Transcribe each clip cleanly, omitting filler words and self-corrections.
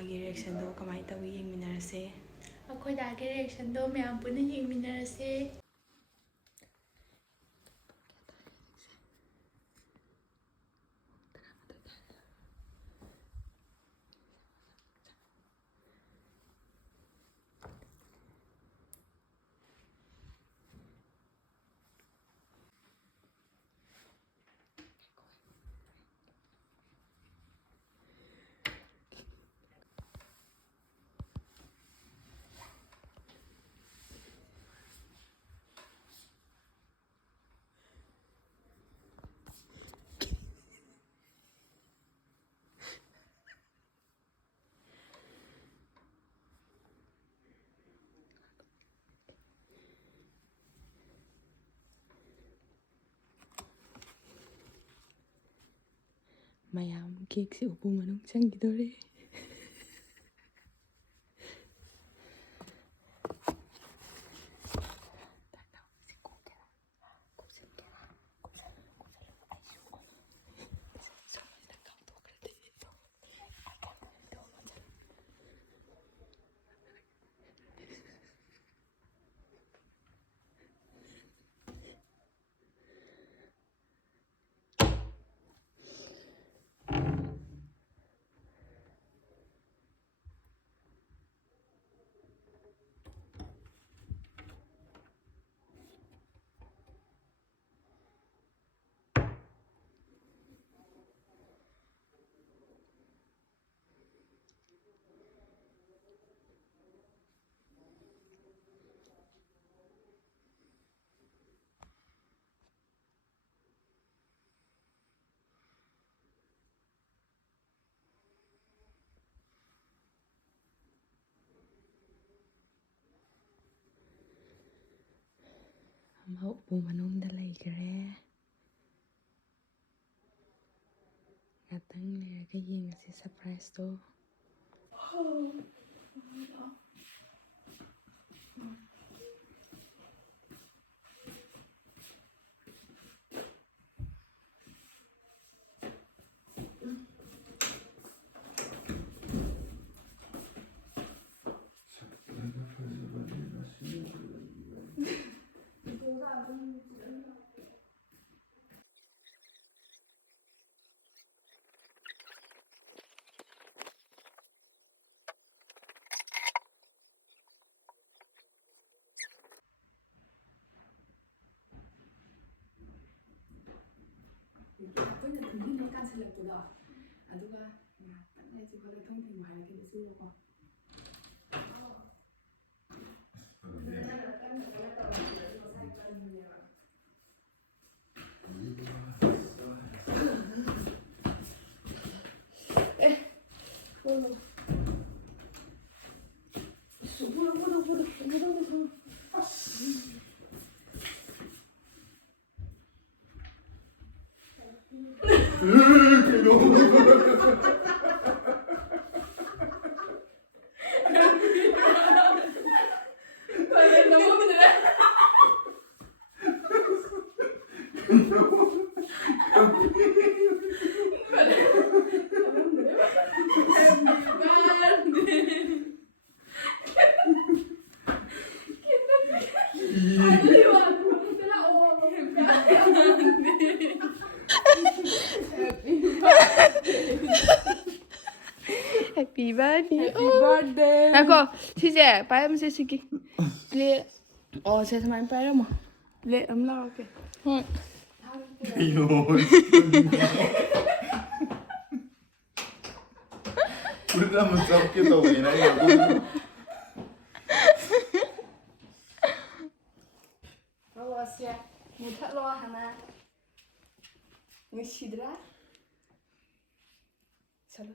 ꯃꯥꯒꯤ ꯔꯤꯑꯦꯛꯁꯟꯗꯣ ꯀꯃꯥꯏꯅ ꯇꯧꯋꯤ ꯌꯦꯡꯃꯤꯟꯅꯔꯁꯦ ꯑꯩꯈꯣꯏ ꯗꯥꯒꯤ ꯔꯤꯑꯦꯛꯁꯟꯗꯣ ꯃꯌꯥꯝ ꯄꯨꯟꯅ ꯌꯦꯡꯃꯤꯟꯅꯔꯁꯦ ꯃꯌꯥꯝ ꯀꯦꯛꯁꯦ ꯎꯄꯨ ꯃꯅꯨꯡ ꯆꯪꯈꯤꯗꯣꯔꯦ ꯑꯃ ꯎꯄꯨ ꯃꯅꯨꯡꯗ ꯂꯩꯈ꯭ꯔꯦ ꯉꯥꯛꯇꯪ ꯂꯩꯔꯒ ꯌꯦꯡꯉꯁꯤ ꯁꯔꯄ꯭ꯔꯥꯏꯖꯇꯣ ꯑꯩꯈꯣꯏꯅ ꯊꯨꯝꯖꯤꯟꯕ ꯀꯥꯟꯁꯤꯜꯂꯛꯄꯗꯣ ꯑꯗꯨꯒ ꯉꯥꯏꯍꯥꯛꯇꯪ ꯂꯩꯁꯤ ꯈꯣꯠꯂꯦ ꯊꯣꯡ ꯊꯤꯡꯕ ꯍꯥꯏꯔꯛꯀꯦ ꯆꯨꯔꯣꯀꯣ Happy birthday. Nako, sise, payam se siki. Play. Oh, se samain payam mo. Play amla okay. Udah macam kita ini ya. Awas ya, mudah loh Hana. Ngesidra. Salo.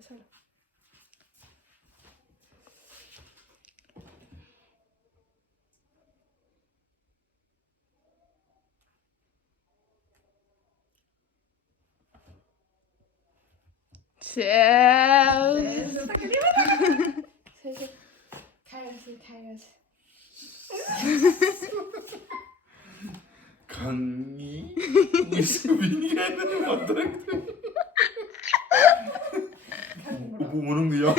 Cheers. Kairas. 강이 위스빈이 있는 어떤 뭐 뭐는 거야?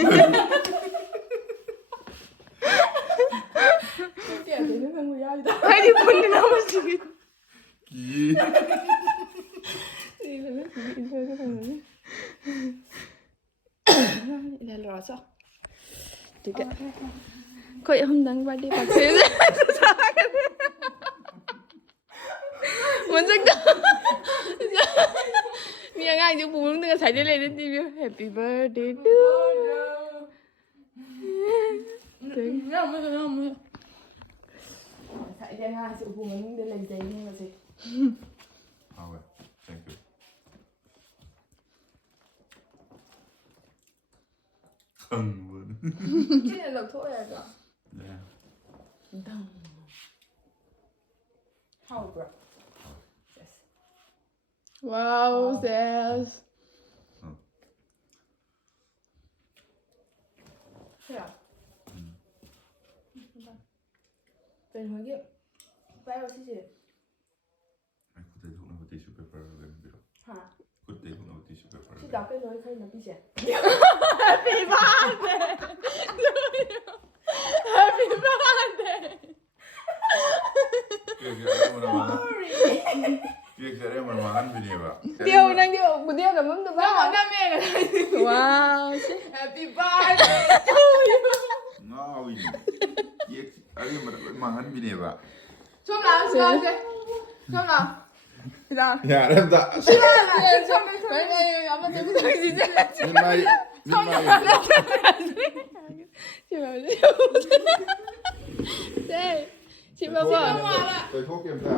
되는 거야. 아니 본인 아버지. 기. Là rõ sao? Được ạ. Coi không đáng ba đi bà thế. Muốn giấc đó. Miệng ai chứ bún đừng xảy lên lên TV. Happy birthday to you. Xảy ra hai sự buồn đến lên giấy nhưng mà gì? Okay, thank you. Khẩn luôn. Cái này lộc thôi à cả. Yeah. Đằng. How bro? Yes. Wow, yes. Thế à? Bên hồi kia. Bay vào gì? Ai kutay thuộc nào tissue paper lên biểu. Hả? Kutay thuộc nào tissue paper. Chị đọc cái lối khơi là cái gì? Happy birthday. Happy birthday. Kira em mana makan bini ba? Tiêu đang tiêu, một tiêu cảm ơn được ba. Năm mẹ này. Wow. Happy birthday to you. Ngau ini. Kira em mana makan bini ba? Chôm nào, chôm nào. Nào. Ya, em tak. Chôm đây, 엄마 때문에 진짜. Minmai. Chị bảo đi. Đây. Chị bảo vợ. Tôi thuốc em ra.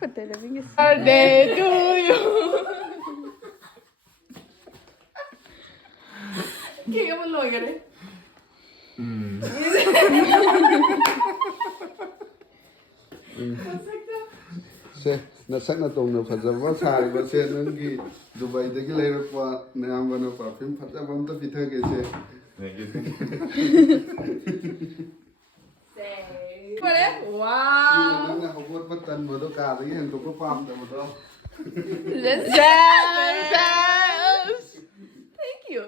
Có thể là cái birthday to you. Kì có một lồi cái đấy. 세, 나 생각 동네 파자마 사리 바세 능기 두바이 되게 레르 파 내암바나 파핀 파자밤도 비타게 세. 네, 이게 Qua đấy. Wow. 나는 호봇 πατ단 모두 가리 한 도고 팜다 모두. Yes. Thank you.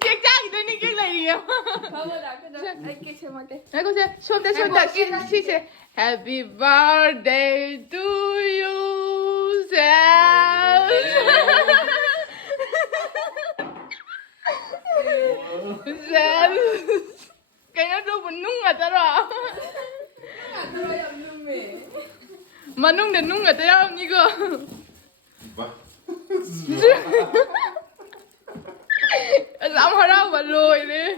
Kiek cha thì tôi đi kiek này kìa. Không rồi đó, anh kiek xem một cái. Này cô xem, xôm đây xôm thật kiek xí xí. Happy birthday to you, Sam. Sam. Cái nó đu mình nung người ta rồi. Mà nung đến nung người ta không như cơ. ba. Làm hồi đâu mà lùi đi.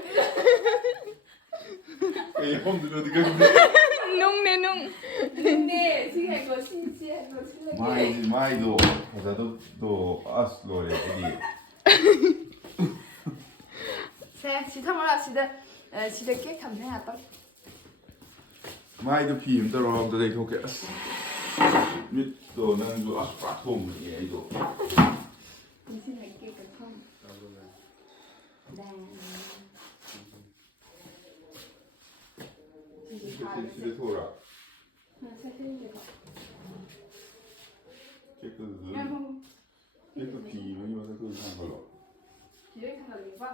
Ey, không được thì cái Nung nè nung. 네, 지금 이거 신지해. mai đồ, giờ đồ as rồi cái Xe, chị thăm là chị đã kết thầm thế hả tao? mai đồ phim tao rồi tao đây thôi cái biết đồ năng đồ as phát home gì ấy đồ. Chị thôi à? Cái phim nó như thế cái thằng rồi. Chị đấy thằng là gì vậy?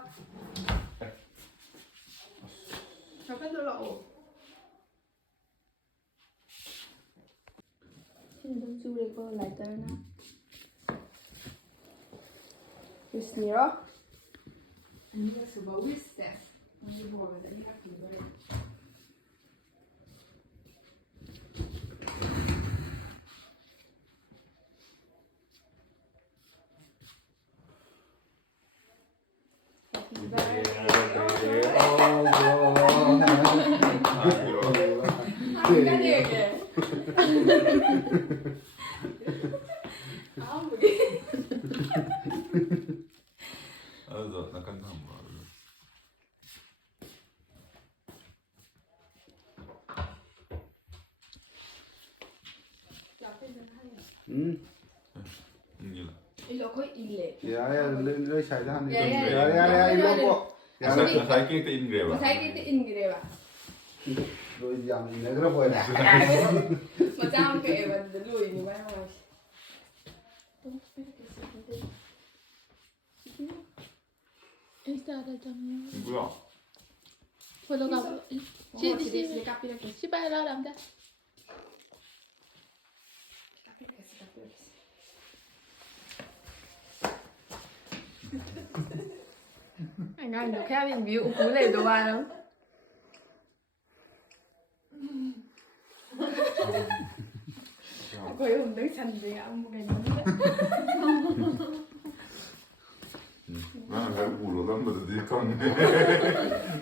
Cho cái tôi lộ. Chị đừng chú đi cô lại tới nó. Just near. 이거 수바 위스. 이거 보면 이거 기도해. 알았어, 나 깜짝 놀라. Ilo ko ile. 야, 내 사이다 한 야, 야, 이거 뭐. 야, Sai cái tin ghê Mà bà. thấy cái in cái bà. 너 양, 내가 보여. Mà sao kệ mà lùi như vậy rồi. 뭐야? Fotografi. Si vai là, là, anh ăn được khác thì ví dụ cú này đồ ăn không? Có yêu nước chanh gì ăn một cái món đấy. 나는 잘 몰라. 남들은 네 깡네.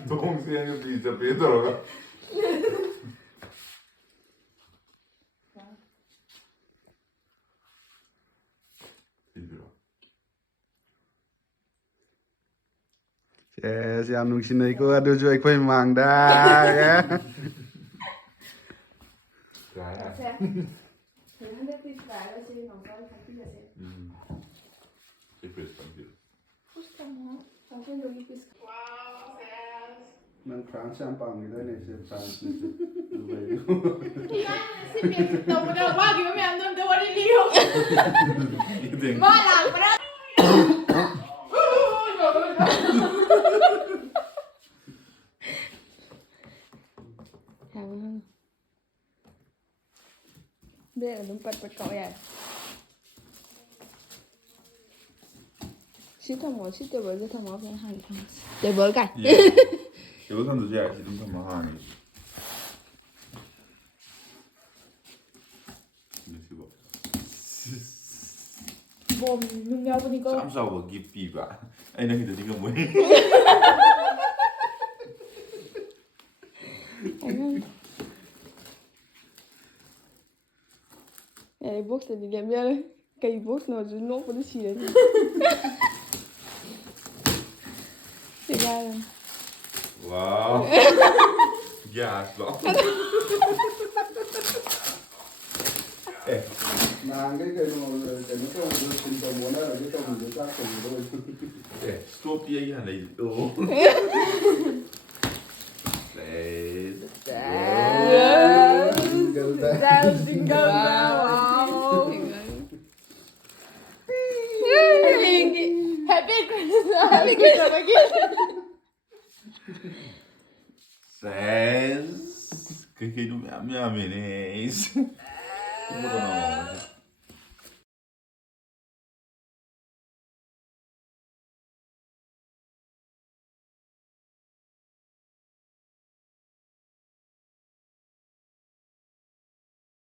동생이 진짜 빼더라고. 힘들어. ꯌꯥꯝ ꯅꯨꯡꯁꯤꯅꯩꯀꯣ ꯑꯗꯨꯁꯨ ꯑꯩꯈꯣꯏ ꯃꯥꯡꯗ 그래. 한대 말하시 영상 같은 제프레스 반지. 포스터나 당신 여기 비스. 와우, 난 프랑스 안 빵이다네 프랑스 두바이 스피드 너보다 와 기면 안 되는데 원래 리오. 말안 그래. Đây là đúng bật cậu vậy. 시터머 시때 벌써 더 먹어 한 탕. 내 뭘까? 여기서도 제가 지금 좀 하니. 뭐 눈매 보니까 쌈싸고 깊이가. 아니 나 근데 네가 뭐해? Ê, bút thì đi game nha. Cây bút nó rút nốt với xì đấy. Thì ra rồi. 와우. 야, 너. nàng cái nó trông được tình cảm muốn là cái trông được tác cùng thôi 스톱 얘기 하나 또. 네. Jingle bell. Happy Christmas. Happy Christmas again. Says. 그게 좀 야매야매네. 이거다 나와.